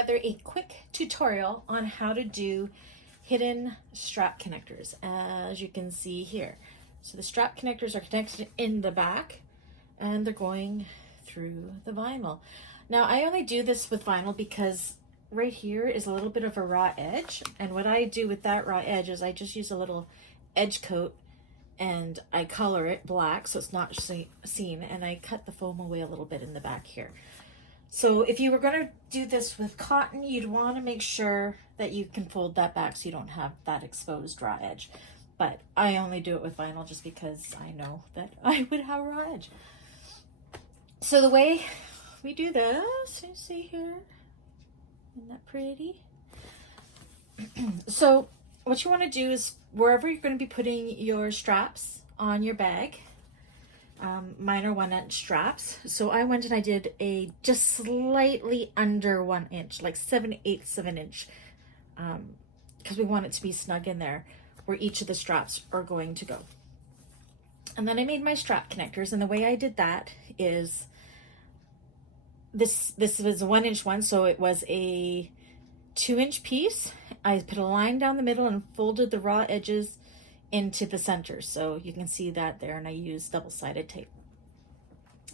together a quick tutorial on how to do hidden strap connectors, as you can see here. So the strap connectors are connected in the back and they're going through the vinyl. Now I only do this with vinyl because right here is a little bit of a raw edge, and what I do with that raw edge is I just use a little edge coat and I color it black so it's not seen, and I cut the foam away a little bit in the back here. So if you were going to do this with cotton, you'd want to make sure that you can fold that back so you don't have that exposed raw edge. But I only do it with vinyl just because I know that I would have a raw edge. So the way we do this, you see here, isn't that pretty? So what you want to do is wherever you're going to be putting your straps on your bag, mine are 1 inch straps. So I went and I did a just slightly under 1 inch, like 7/8 of an inch, because we want it to be snug in there where each of the straps are going to go. And then I made my strap connectors, and the way I did that is this was a 1 inch one, so it was a 2 inch piece. I put a line down the middle and folded the raw edges into the center, so you can see that there, and I used double-sided tape.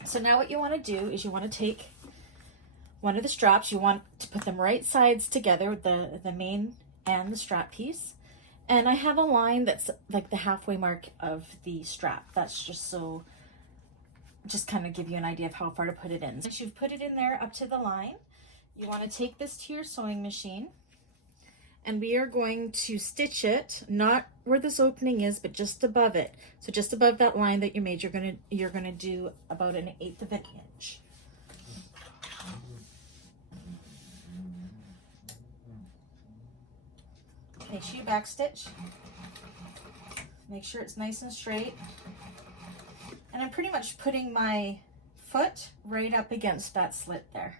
So now what you want to do is you want to take one of the straps, you want to put them right sides together, the main and the strap piece, and I have a line that's like the halfway mark of the strap. That's just so, just kind of give you an idea of how far to put it in. Once you've put it in there up to the line, you want to take this to your sewing machine, and we are going to stitch it, not where this opening is, but just above it. So just above that line that you made, you're gonna do about 1/8 of an inch. Make sure you back stitch. Make sure it's nice and straight. And I'm pretty much putting my foot right up against that slit there.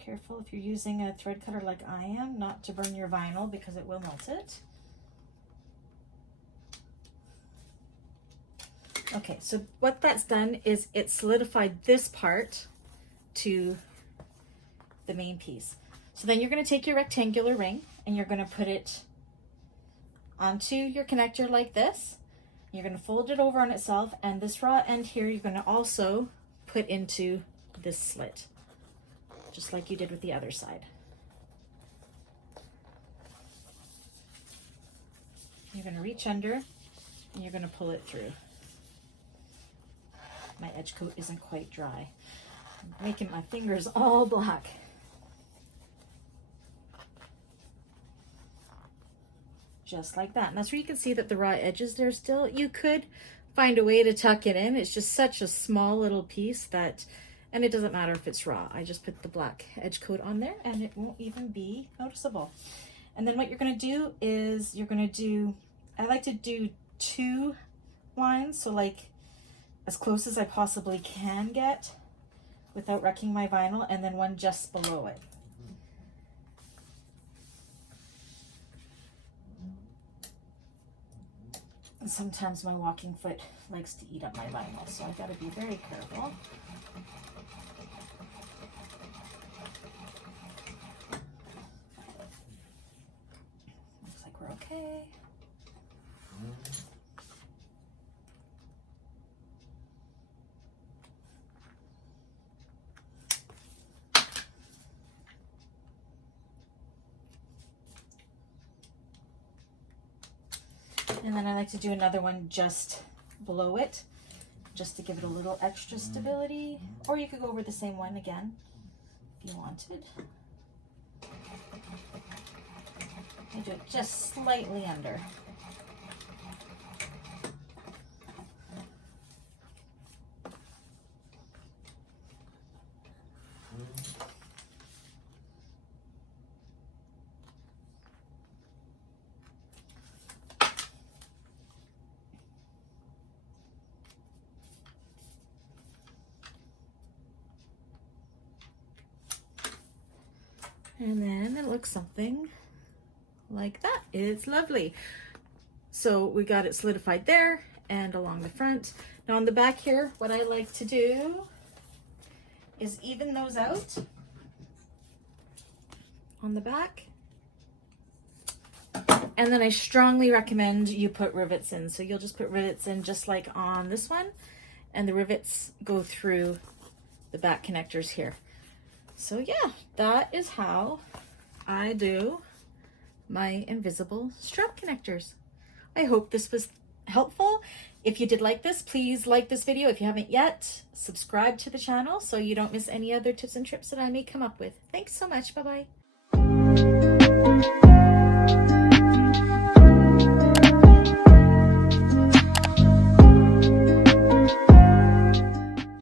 Careful if you're using a thread cutter like I am, not to burn your vinyl because it will melt it. Okay, so what that's done is it solidified this part to the main piece. So then you're going to take your rectangular ring and you're going to put it onto your connector like this. You're going to fold it over on itself, and this raw end here you're going to also put into this slit, just like you did with the other side. You're going to reach under and you're going to pull it through. My edge coat isn't quite dry. I'm making my fingers all black. Just like that. And that's where you can see that the raw edge is there still. You could find a way to tuck it in. It's just such a small little piece that, and it doesn't matter if it's raw. I just put the black edge coat on there and it won't even be noticeable. And then what you're going to do is you're going to do, I like to do 2 lines, so like as close as I possibly can get without wrecking my vinyl, and then one just below it. And sometimes my walking foot likes to eat up my vinyl, so I gotta be very careful. Looks like we're okay. And then I like to do another one just below it, just to give it a little extra stability. Or you could go over the same one again if you wanted. I do it just slightly under. And then it looks something like that. It's lovely. So we got it solidified there and along the front. Now on the back here, what I like to do is even those out on the back. And then I strongly recommend you put rivets in. So you'll just put rivets in just like on this one, and the rivets go through the back connectors here. So yeah, that is how I do my invisible strap connectors. I hope this was helpful. If you did like this, please like this video. If you haven't yet, subscribe to the channel so you don't miss any other tips and trips that I may come up with. Thanks so much. Bye-bye.